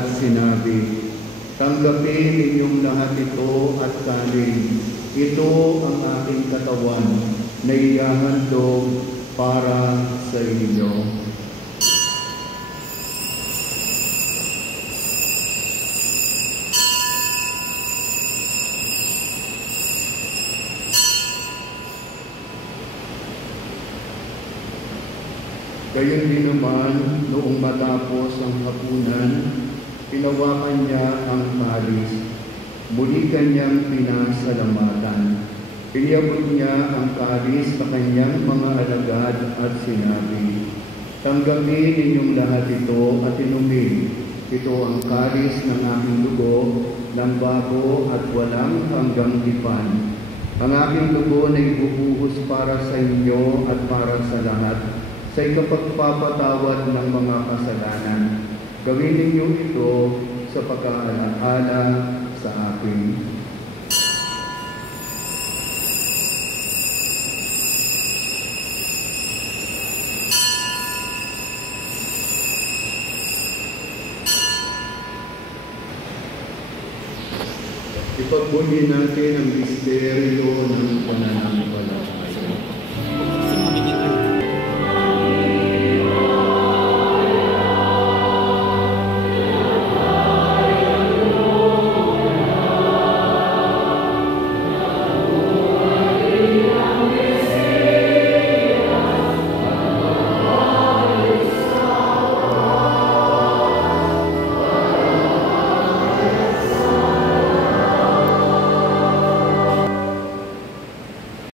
at sinabi, "Tanggapin ninyong lahat ito at kanin. Ito ang aking katawan na ihahandog para sa inyo." Gayon din naman, noong matapos ang hapunan, pinawakan niya ang kalis. Muli kanyang pinasalamatan. Iniabot niya ang kalis sa kanyang mga alagad at sinabi, "Tanggapin ninyong lahat ito at inumin. Ito ang kalis ng aking dugo, ng bago at walang hanggang tipan. Ang aking dugo na ibubuhos para sa inyo at para sa lahat, sa ikapagpapatawad ng mga kasalanan. Gawin ninyo ito sa pag-aalaala sa akin." Ipagbunyi natin ang misteryo ng pananampalataya.